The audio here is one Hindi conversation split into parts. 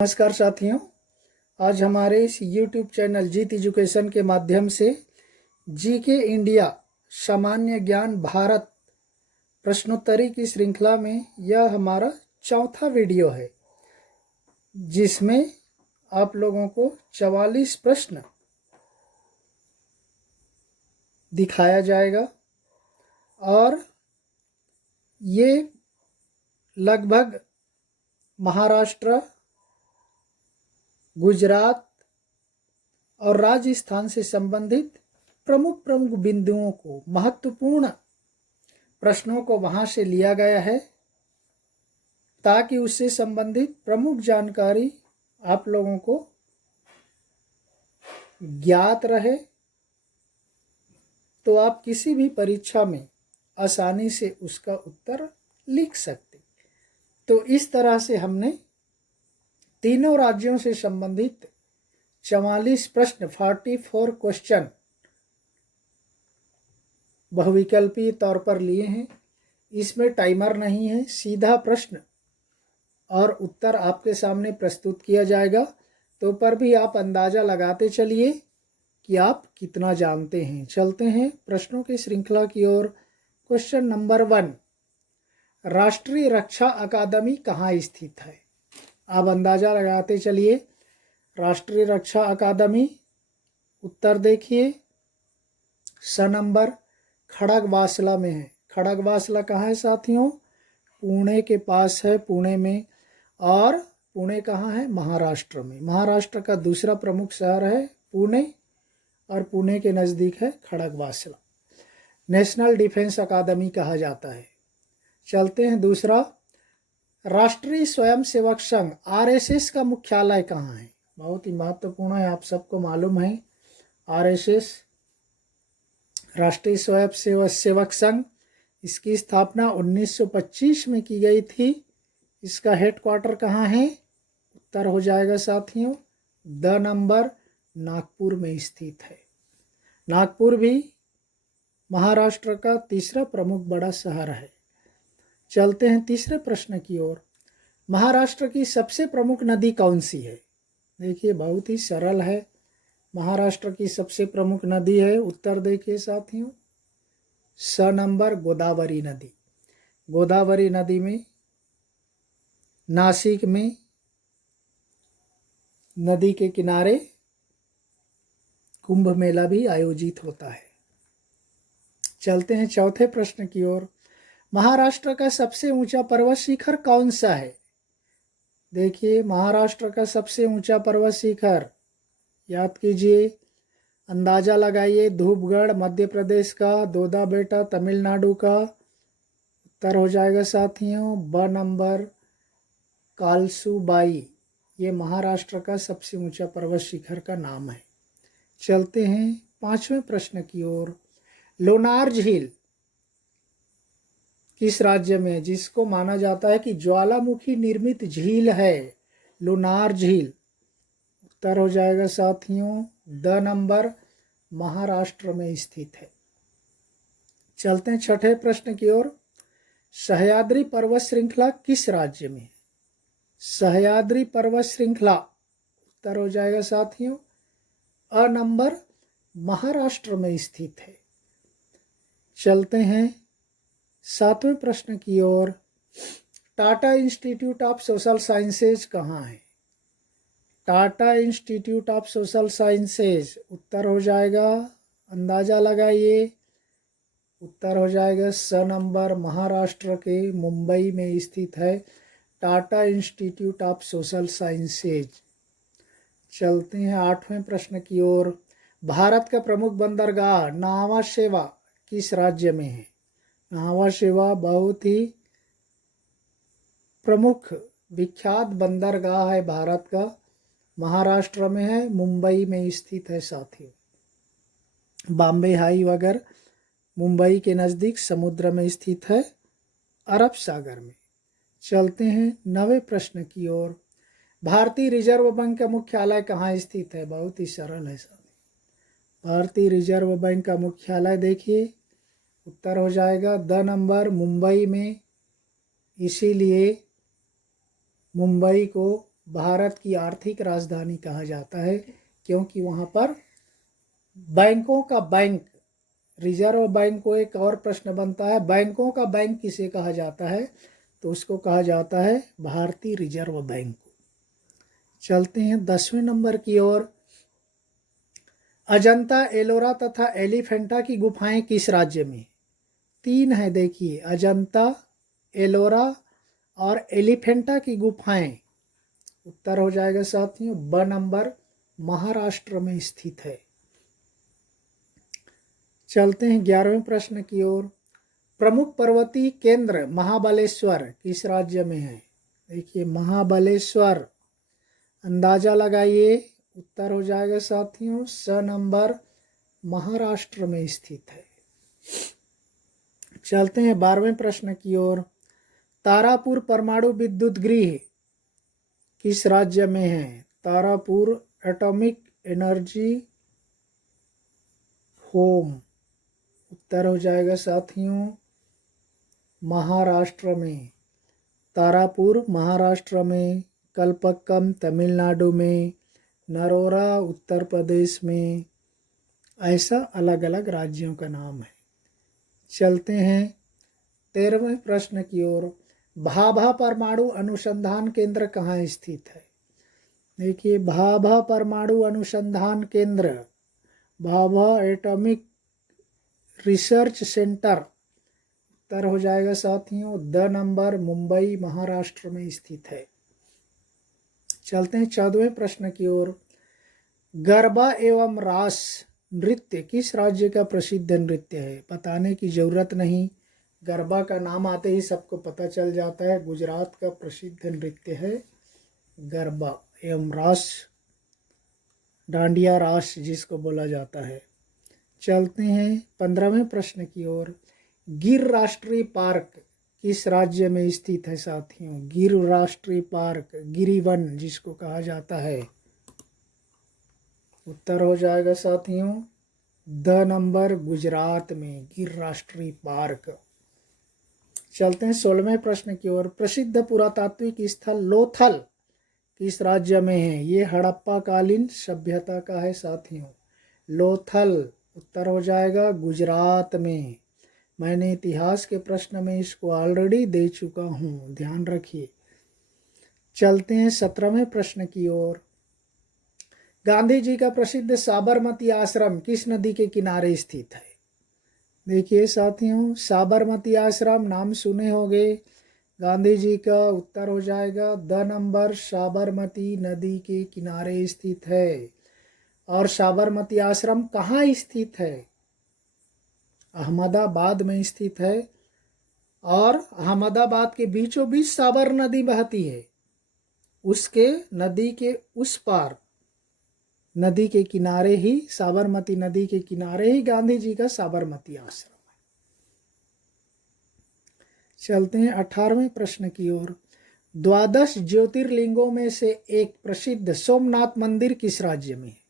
नमस्कार साथियों, आज हमारे इस YouTube चैनल जीत एजुकेशन के माध्यम से जीके इंडिया सामान्य ज्ञान भारत प्रश्नोत्तरी की श्रृंखला में यह हमारा चौथा वीडियो है, जिसमें आप लोगों को 44 प्रश्न दिखाया जाएगा और ये लगभग महाराष्ट्र, गुजरात और राजस्थान से संबंधित प्रमुख बिंदुओं को, महत्वपूर्ण प्रश्नों को वहां से लिया गया है ताकि उससे संबंधित प्रमुख जानकारी आप लोगों को ज्ञात रहे, तो आप किसी भी परीक्षा में आसानी से उसका उत्तर लिख सकते। तो इस तरह से हमने तीनों राज्यों से संबंधित 44 प्रश्न 44 क्वेश्चन बहुविकल्पीय तौर पर लिए हैं। इसमें टाइमर नहीं है, सीधा प्रश्न और उत्तर आपके सामने प्रस्तुत किया जाएगा। तो पर भी आप अंदाज़ा लगाते चलिए कि आप कितना जानते हैं। चलते हैं प्रश्नों की श्रृंखला की ओर। क्वेश्चन नंबर 1, राष्ट्रीय रक्षा अकादमी कहाँ स्थित है? आप अंदाज़ा लगाते चलिए। राष्ट्रीय रक्षा अकादमी, उत्तर देखिए, स नंबर खड़गवासला में है। खड़गवासला कहाँ है साथियों? पुणे के पास है, पुणे में। और पुणे कहाँ है? महाराष्ट्र में। महाराष्ट्र का दूसरा प्रमुख शहर है पुणे और पुणे के नज़दीक है खड़गवासला। नेशनल डिफेंस अकादमी कहा जाता है। चलते हैं दूसरा, राष्ट्रीय स्वयंसेवक संघ आरएसएस का मुख्यालय कहाँ है? बहुत ही महत्वपूर्ण है, आप सबको मालूम है। आरएसएस राष्ट्रीय स्वयंसेवक संघ, इसकी स्थापना 1925 में की गई थी। इसका हेडक्वार्टर कहाँ है? उत्तर हो जाएगा साथियों द नंबर नागपुर में स्थित है। नागपुर भी महाराष्ट्र का तीसरा प्रमुख बड़ा शहर है। चलते हैं तीसरे प्रश्न की ओर। महाराष्ट्र की सबसे प्रमुख नदी कौन सी है? देखिए बहुत ही सरल है। महाराष्ट्र की सबसे प्रमुख नदी है, उत्तर देखिए साथियों, स नंबर गोदावरी नदी। गोदावरी नदी में नासिक में नदी के किनारे कुंभ मेला भी आयोजित होता है। चलते हैं चौथे प्रश्न की ओर। महाराष्ट्र का सबसे ऊंचा पर्वत शिखर कौन सा है? देखिए महाराष्ट्र का सबसे ऊंचा पर्वत शिखर, याद कीजिए, अंदाज़ा लगाइए। धूपगढ़ मध्य प्रदेश का, दोदा बेटा तमिलनाडु का। उत्तर हो जाएगा साथियों ब नंबर कालसुबाई। ये महाराष्ट्र का सबसे ऊंचा पर्वत शिखर का नाम है। चलते हैं पांचवें प्रश्न की ओर। लोनार झील किस राज्य में, जिसको माना जाता है कि ज्वालामुखी निर्मित झील है? लोनार झील, उत्तर हो जाएगा साथियों द नंबर महाराष्ट्र में स्थित है। चलते हैं छठे प्रश्न की ओर। सह्याद्री पर्वत श्रृंखला किस राज्य में है? सह्याद्री पर्वत श्रृंखला, उत्तर हो जाएगा साथियों अ नंबर महाराष्ट्र में स्थित है। चलते हैं सातवें प्रश्न की ओर। Tata institute of social sciences कहाँ है? Tata institute of social sciences, उत्तर हो जाएगा, अंदाज़ा लगाइए, उत्तर हो जाएगा स नंबर महाराष्ट्र के मुंबई में स्थित है Tata institute of social sciences. चलते हैं आठवें प्रश्न की ओर। भारत का प्रमुख बंदरगाह नावा शेवा किस राज्य में है? नावा शेवा बहुत ही प्रमुख विख्यात बंदरगाह है भारत का, महाराष्ट्र में है, मुंबई में स्थित है साथियों। बॉम्बे हाई वगैरह मुंबई के नज़दीक समुद्र में स्थित है, अरब सागर में। चलते हैं नवे प्रश्न की ओर। भारतीय रिजर्व बैंक का मुख्यालय कहाँ स्थित है? बहुत ही सरल है साथियों। भारतीय रिजर्व बैंक का मुख्यालय देखिए, उत्तर हो जाएगा द नंबर मुंबई में। इसीलिए मुंबई को भारत की आर्थिक राजधानी कहा जाता है, क्योंकि वहाँ पर बैंकों का बैंक, रिजर्व बैंक को एक और प्रश्न बनता है, बैंकों का बैंक किसे कहा जाता है, तो उसको कहा जाता है भारतीय रिजर्व बैंक को। चलते हैं 10वें नंबर की ओर। अजंता, एलोरा तथा एलिफेंटा की गुफाएं किस राज्य में? 3 है, देखिए, अजंता, एलोरा और एलिफेंटा की गुफाएं। उत्तर हो जाएगा साथियों ब नंबर, महाराष्ट्र में स्थित है। चलते हैं 11वें प्रश्न की ओर। प्रमुख पर्वतीय केंद्र महाबलेश्वर किस राज्य में है? देखिए, महाबलेश्वर, अंदाजा लगाइए। उत्तर हो जाएगा साथियों स नंबर, महाराष्ट्र में स्थित है। चलते हैं 12वें प्रश्न की ओर। तारापुर परमाणु विद्युत गृह किस राज्य में है? Tarapur atomic energy home. उत्तर हो जाएगा साथियों महाराष्ट्र में। तारापुर महाराष्ट्र में, कलपक्कम तमिलनाडु में, नरोरा उत्तर प्रदेश में, ऐसा अलग अलग राज्यों का नाम है। चलते हैं 13वें प्रश्न की ओर। भाभा परमाणु अनुसंधान केंद्र कहाँ स्थित है? देखिए, भाभा परमाणु अनुसंधान केंद्र, भाभा एटॉमिक रिसर्च सेंटर, उत्तर हो जाएगा साथियों द नंबर, मुंबई महाराष्ट्र में स्थित है। चलते हैं 14वें प्रश्न की ओर। गरबा एवं रास नृत्य किस राज्य का प्रसिद्ध नृत्य है? बताने की जरूरत नहीं, गरबा का नाम आते ही सबको पता चल जाता है। गुजरात का प्रसिद्ध नृत्य है गरबा एवं रास, डांडिया रास जिसको बोला जाता है। चलते हैं 15वें प्रश्न की ओर। गिर राष्ट्रीय पार्क किस राज्य में स्थित है साथियों? गिर राष्ट्रीय पार्क, गिरिवन जिसको कहा जाता है। उत्तर हो जाएगा साथियों द नंबर, गुजरात में गिर राष्ट्रीय पार्क। चलते हैं 16वें प्रश्न की ओर। प्रसिद्ध पुरातात्विक स्थल लोथल किस राज्य में है? ये हड़प्पा कालीन सभ्यता का है साथियों, लोथल। उत्तर हो जाएगा गुजरात में। मैंने इतिहास के प्रश्न में इसको ऑलरेडी दे चुका हूँ, ध्यान रखिए। चलते हैं 17वें प्रश्न की ओर। गांधी जी का प्रसिद्ध साबरमती आश्रम किस नदी के किनारे स्थित है? देखिए साथियों, साबरमती आश्रम नाम सुने होंगे गांधी जी का। उत्तर हो जाएगा द नंबर, साबरमती नदी के किनारे स्थित है। और साबरमती आश्रम कहाँ स्थित है? अहमदाबाद में स्थित है। और अहमदाबाद के बीचों बीच साबर नदी बहती है, उसके नदी के उस पार, नदी के किनारे ही, साबरमती नदी के किनारे ही गांधी जी का साबरमती आश्रम है। चलते हैं 18वें प्रश्न की ओर। 12 ज्योतिर्लिंगों में से एक प्रसिद्ध सोमनाथ मंदिर किस राज्य में है?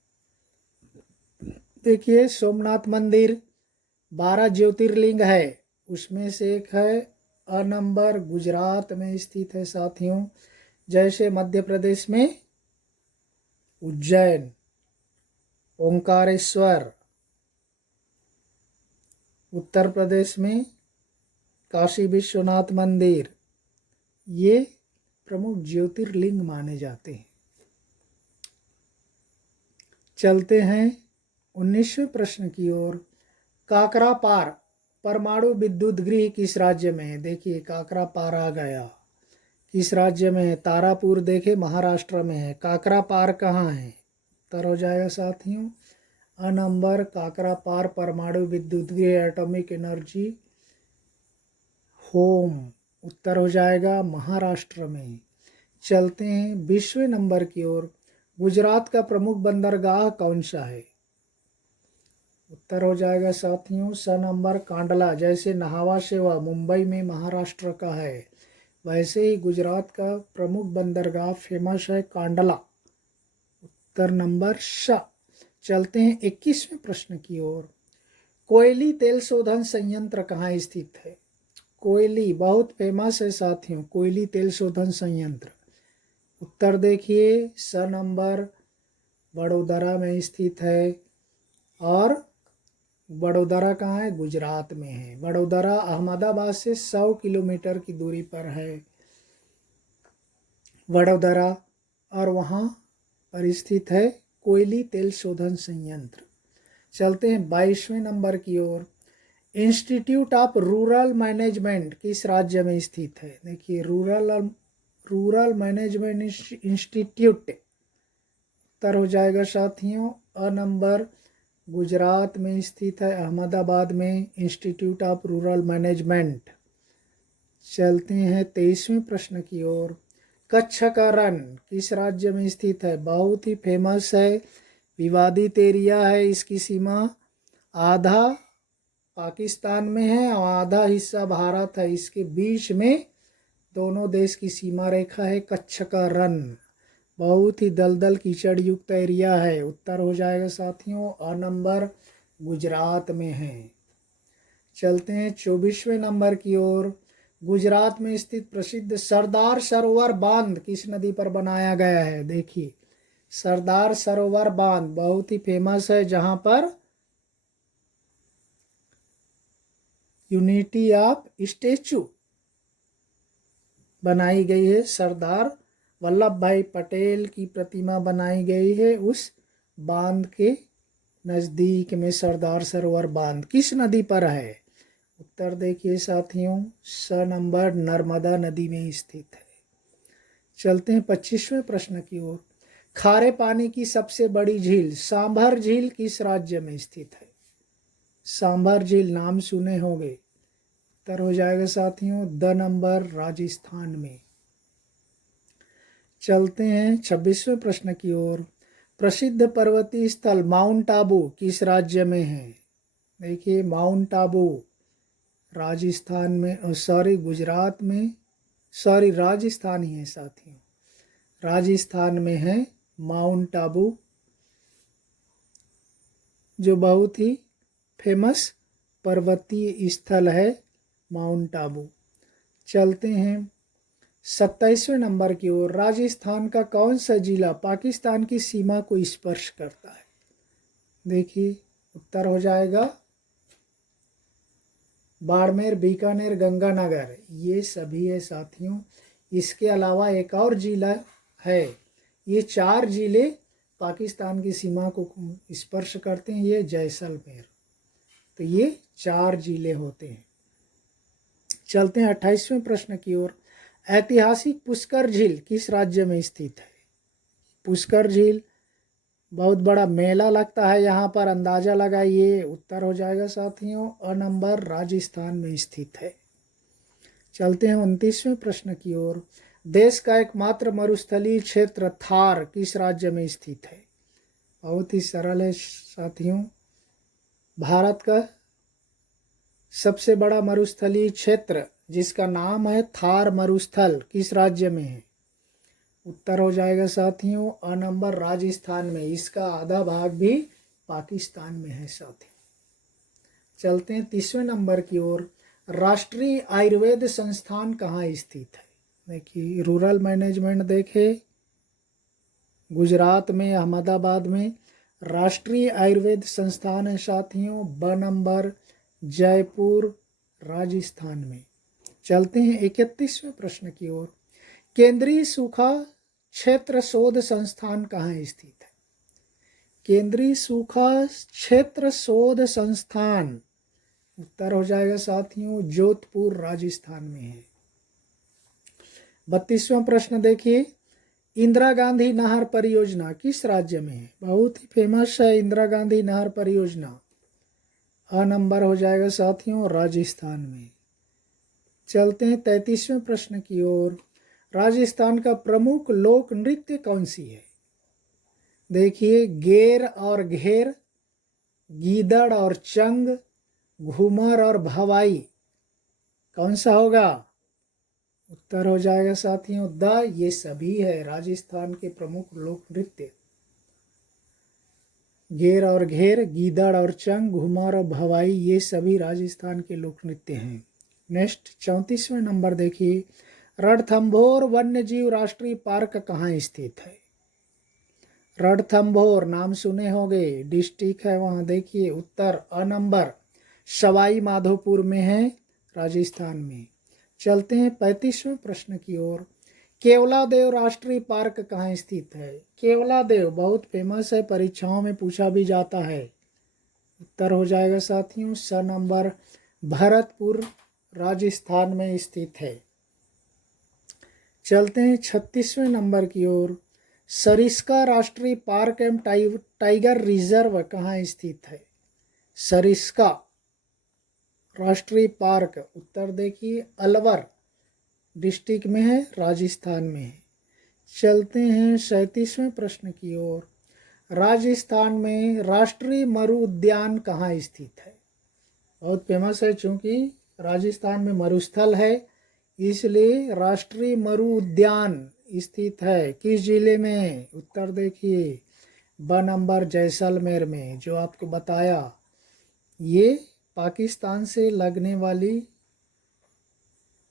देखिए, सोमनाथ मंदिर 12 ज्योतिर्लिंग है, उसमें से एक है अ नंबर, गुजरात में स्थित है साथियों। जैसे मध्य प्रदेश में उज्जैन, ओंकारेश्वर, उत्तर प्रदेश में काशी विश्वनाथ मंदिर, ये प्रमुख ज्योतिर्लिंग माने जाते हैं। चलते हैं 19वें प्रश्न की ओर। काकरापार परमाणु विद्युत गृह किस राज्य में है? देखिए, काकरापार आ गया, किस राज्य में है? तारापुर, देखे महाराष्ट्र में है। काकरापार कहाँ है? उत्तर हो जाएगा साथियों अ नंबर, काकरापार परमाणु विद्युत गृह एटॉमिक एनर्जी होम, उत्तर हो जाएगा महाराष्ट्र में। चलते हैं 20वें नंबर की ओर। गुजरात का प्रमुख बंदरगाह कौन सा है? उत्तर हो जाएगा साथियों स नंबर, कांडला। जैसे नहावा शेवा मुंबई में महाराष्ट्र का है, वैसे ही गुजरात का प्रमुख बंदरगाह फेमस है कांडला। उत्तर नंबर श। चलते हैं 21वें प्रश्न की ओर। कोयली तेल शोधन संयंत्र कहाँ स्थित है? कोयली बहुत फेमस है साथियों, कोयली तेल शोधन संयंत्र उत्तर देखिए, स नंबर वडोदरा में स्थित है। और वडोदरा कहाँ है? गुजरात में है। वडोदरा अहमदाबाद से 100 किलोमीटर की दूरी पर है वडोदरा, और वहाँ पर स्थित है कोयली तेल शोधन संयंत्र। चलते हैं 22वें नंबर की ओर। इंस्टीट्यूट ऑफ रूरल मैनेजमेंट किस राज्य में स्थित है? देखिए, रूरल मैनेजमेंट इंस्टीट्यूट, उत्तर हो जाएगा साथियों अ नंबर, गुजरात में स्थित है, अहमदाबाद में, इंस्टीट्यूट ऑफ रूरल मैनेजमेंट। चलते हैं 23वें प्रश्न की ओर। कच्छ का रण किस राज्य में स्थित है? बहुत ही फेमस है, विवादित एरिया है। इसकी सीमा आधा पाकिस्तान में है और आधा हिस्सा भारत है। इसके बीच में दोनों देश की सीमा रेखा है। कच्छ का रण बहुत ही दलदल कीचड़ युक्त एरिया है। उत्तर हो जाएगा साथियों अ नंबर, गुजरात में है। चलते हैं 24वें नंबर की ओर। गुजरात में स्थित प्रसिद्ध सरदार सरोवर बांध किस नदी पर बनाया गया है? देखिए, सरदार सरोवर बांध बहुत ही फेमस है, जहां पर यूनिटी ऑफ स्टेचू बनाई गई है। सरदार वल्लभ भाई पटेल की प्रतिमा बनाई गई है उस बांध के नज़दीक में। सरदार सरोवर बांध किस नदी पर है? उत्तर देखिए साथियों, स नंबर, नर्मदा नदी में स्थित है। चलते हैं 25वें प्रश्न की ओर। खारे पानी की सबसे बड़ी झील सांभर झील किस राज्य में स्थित है? सांभर झील नाम सुने होंगे। उत्तर हो जाएगा साथियों द नंबर, राजस्थान में। चलते हैं 26वें प्रश्न की ओर। प्रसिद्ध पर्वतीय स्थल माउंट आबू किस राज्य में है? देखिए, माउंट आबू राजस्थान में, सॉरी गुजरात में, सॉरी राजस्थान ही है साथियों, राजस्थान में है माउंट आबू, जो बहुत ही फेमस पर्वतीय स्थल है माउंट आबू। चलते हैं 27वें नंबर की ओर। राजस्थान का कौन सा जिला पाकिस्तान की सीमा को स्पर्श करता है? देखिए, उत्तर हो जाएगा बाड़मेर, बीकानेर, गंगानगर, ये सभी है साथियों। इसके अलावा एक और जिला है। ये 4 जिले पाकिस्तान की सीमा को स्पर्श करते हैं, ये जैसलमेर। तो ये 4 जिले होते हैं। चलते हैं 28वें प्रश्न की ओर। ऐतिहासिक पुष्कर झील किस राज्य में स्थित है? पुष्कर झील बहुत बड़ा मेला लगता है यहाँ पर, अंदाजा लगाइए। उत्तर हो जाएगा साथियों अ नंबर, राजस्थान में स्थित है। चलते हैं 29वें प्रश्न की ओर। देश का एकमात्र मरुस्थलीय क्षेत्र थार किस राज्य में स्थित है? बहुत ही सरल है साथियों। भारत का सबसे बड़ा मरुस्थलीय क्षेत्र जिसका नाम है थार मरुस्थल किस राज्य में है? उत्तर हो जाएगा साथियों अ नंबर, राजस्थान में। इसका आधा भाग भी पाकिस्तान में है साथियों। चलते हैं 30वें नंबर की ओर। राष्ट्रीय आयुर्वेद संस्थान कहाँ स्थित है? देखिए, रूरल मैनेजमेंट देखे, गुजरात में, अहमदाबाद में। राष्ट्रीय आयुर्वेद संस्थान है साथियों ब नंबर, जयपुर, राजस्थान में। चलते हैं 31वें प्रश्न की ओर। केंद्रीय सूखा क्षेत्र शोध संस्थान कहाँ स्थित है? केंद्रीय सूखा क्षेत्र शोध संस्थान, उत्तर हो जाएगा साथियों जोधपुर, राजस्थान में है। 32वां प्रश्न देखिए। इंदिरा गांधी नहर परियोजना किस राज्य में है? बहुत ही फेमस है इंदिरा गांधी नहर परियोजना। अ नंबर हो जाएगा साथियों राजस्थान में। चलते हैं 33वें प्रश्न की ओर। राजस्थान का प्रमुख लोक नृत्य कौन सी है? देखिए, गेर और घेर, गीदड़ और चंग, घूमर और भवाई, कौन सा होगा? उत्तर हो जाएगा साथियों द, ये सभी है राजस्थान के प्रमुख लोक नृत्य। गेर और घेर, गीदड़ और चंग, घूमर और भवाई, ये सभी राजस्थान के लोक नृत्य हैं। नेक्स्ट 34वें नंबर देखिए। रणथंभौर वन्यजीव राष्ट्रीय पार्क कहाँ स्थित है? रणथंभौर नाम सुने होंगे, डिस्ट्रिक्ट है वहाँ, देखिए उत्तर अ नंबर सवाई माधोपुर में है, राजस्थान में। चलते हैं 35वें प्रश्न की ओर। केवलादेव राष्ट्रीय पार्क कहाँ स्थित है? केवलादेव बहुत फेमस है, परीक्षाओं में पूछा भी जाता है। उत्तर हो जाएगा साथियों स नंबर भरतपुर राजस्थान में स्थित है। चलते हैं 36वें नंबर की ओर। सरिस्का राष्ट्रीय पार्क एवं टाइगर रिजर्व कहाँ स्थित है? सरिस्का राष्ट्रीय पार्क उत्तर देखिए अलवर डिस्ट्रिक्ट में है, राजस्थान में है। चलते हैं 37वें प्रश्न की ओर। राजस्थान में राष्ट्रीय मरु उद्यान कहाँ स्थित है? बहुत फेमस है, चूंकि राजस्थान में मरुस्थल है इसलिए राष्ट्रीय मरु उद्यान स्थित है। किस जिले में? उत्तर देखिए ब नंबर जैसलमेर में, जो आपको बताया ये पाकिस्तान से लगने वाली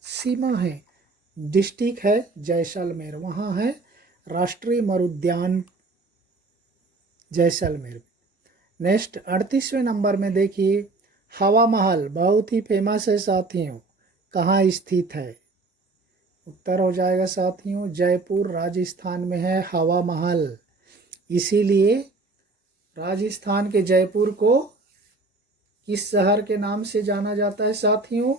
सीमा है, डिस्ट्रिक्ट है जैसलमेर, वहाँ है राष्ट्रीय मरुद्यान जैसलमेर। नेक्स्ट 38वें नंबर में देखिए हवा महल बहुत ही फेमस है साथियों, कहाँ स्थित है? उत्तर हो जाएगा साथियों जयपुर राजस्थान में है हवा महल। इसीलिए राजस्थान के जयपुर को किस शहर के नाम से जाना जाता है साथियों?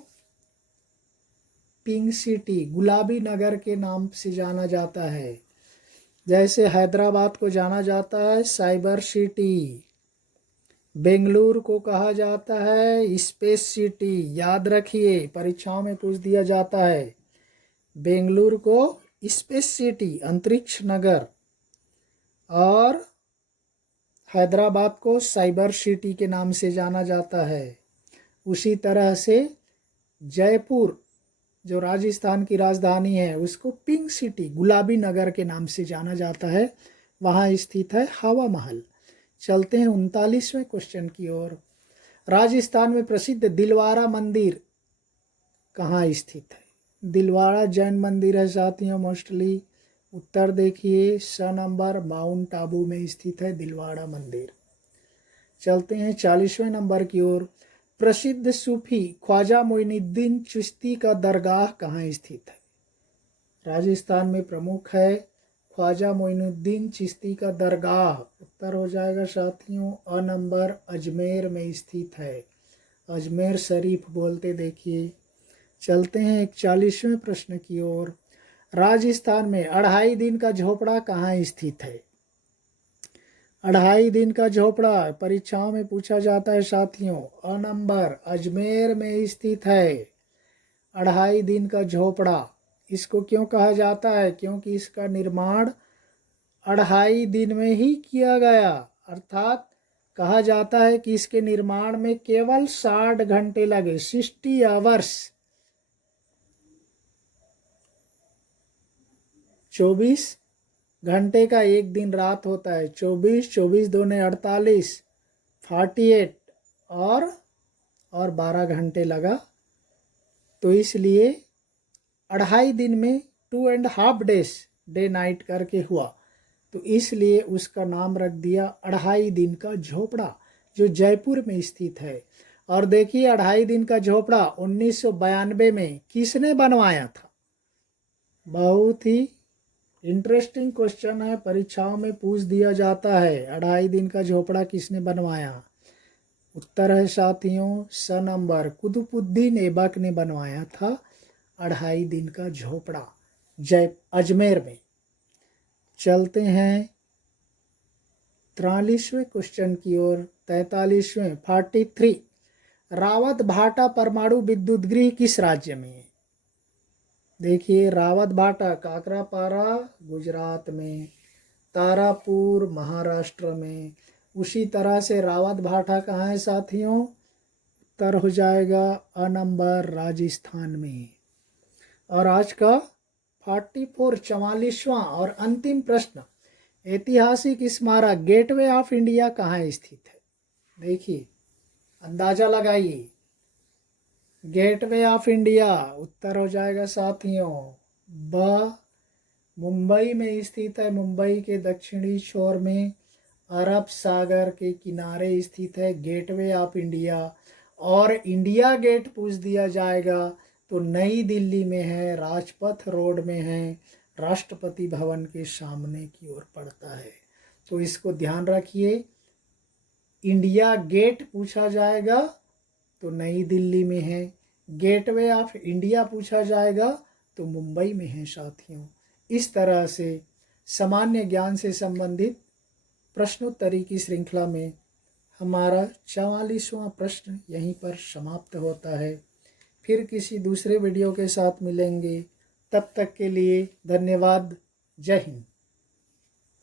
पिंक सिटी, गुलाबी नगर के नाम से जाना जाता है। जैसे हैदराबाद को जाना जाता है साइबर सिटी, बेंगलुरु को कहा जाता है स्पेस सिटी। याद रखिए परीक्षाओं में पूछ दिया जाता है, बेंगलुरु को स्पेस सिटी अंतरिक्ष नगर और हैदराबाद को साइबर सिटी के नाम से जाना जाता है। उसी तरह से जयपुर जो राजस्थान की राजधानी है उसको पिंक सिटी गुलाबी नगर के नाम से जाना जाता है, वहाँ स्थित है हवा महल। चलते हैं 39वें क्वेश्चन की ओर। राजस्थान में प्रसिद्ध दिलवाड़ा मंदिर कहाँ स्थित है? दिलवाड़ा जैन मंदिर है साथियों मोस्टली। उत्तर देखिए स नंबर माउंट आबू में स्थित है दिलवाड़ा मंदिर। चलते हैं 40वें नंबर की ओर। प्रसिद्ध सूफी ख्वाजा मोइनुद्दीन चिश्ती का दरगाह कहाँ स्थित है? राजस्थान में प्रमुख है ख्वाजा मोइनुद्दीन चिश्ती का दरगाह। उत्तर हो जाएगा साथियों अ नंबर अजमेर में स्थित है, अजमेर शरीफ बोलते देखिए। चलते हैं 41वें प्रश्न की ओर। राजस्थान में 2.5 दिन का झोपड़ा कहाँ स्थित है? 2.5 दिन का झोपड़ा परीक्षाओं में पूछा जाता है साथियों, अ नंबर अजमेर में स्थित है 2.5 दिन का झोपड़ा। इसको क्यों कहा जाता है? क्योंकि इसका निर्माण 2.5 दिन में ही किया गया, अर्थात कहा जाता है कि इसके निर्माण में केवल 60 घंटे लगे, 60 आवर्स। 24 घंटे का एक दिन रात होता है, 24 24 दूने 48 48 और 12 घंटे लगा, तो इसलिए 2.5 दिन में 2.5 डेज डे नाइट करके हुआ, तो इसलिए उसका नाम रख दिया 2.5 दिन का झोपड़ा, जो जयपुर में स्थित है। और देखिए 2.5 दिन का झोपड़ा 1992 में किसने बनवाया था? बहुत ही इंटरेस्टिंग क्वेश्चन है, परीक्षाओं में पूछ दिया जाता है 2.5 दिन का झोपड़ा किसने बनवाया? उत्तर है साथियों स नंबर कुतुबुद्दीन ऐबक ने बनवाया था 2.5 दिन का झोपड़ा अजमेर में। चलते हैं 43वें क्वेश्चन की ओर। 43वें 43 रावत भाटा परमाणु विद्युत गृह किस राज्य में है? देखिए रावत भाटा काकरापारा गुजरात में, तारापुर महाराष्ट्र में। उसी तरह से रावत भाटा कहाँ है साथियों? उत्तर हो जाएगा अ नंबर राजस्थान में। और आज का 44वां और अंतिम प्रश्न, ऐतिहासिक स्मारक गेटवे ऑफ इंडिया कहाँ स्थित है? देखिए अंदाजा लगाइए, गेटवे ऑफ इंडिया उत्तर हो जाएगा साथियों ब मुंबई में स्थित है। मुंबई के दक्षिणी छोर में अरब सागर के किनारे स्थित है, गेटवे ऑफ इंडिया। और इंडिया गेट पूछ दिया जाएगा तो नई दिल्ली में है, राजपथ रोड में है, राष्ट्रपति भवन के सामने की ओर पड़ता है। तो इसको ध्यान रखिए, इंडिया गेट पूछा जाएगा तो नई दिल्ली में है, गेटवे ऑफ इंडिया पूछा जाएगा तो मुंबई में है साथियों। इस तरह से सामान्य ज्ञान से संबंधित प्रश्नोत्तरी की श्रृंखला में हमारा 44वां प्रश्न यहीं पर समाप्त होता है। फिर किसी दूसरे वीडियो के साथ मिलेंगे, तब तक के लिए धन्यवाद। जय हिंद।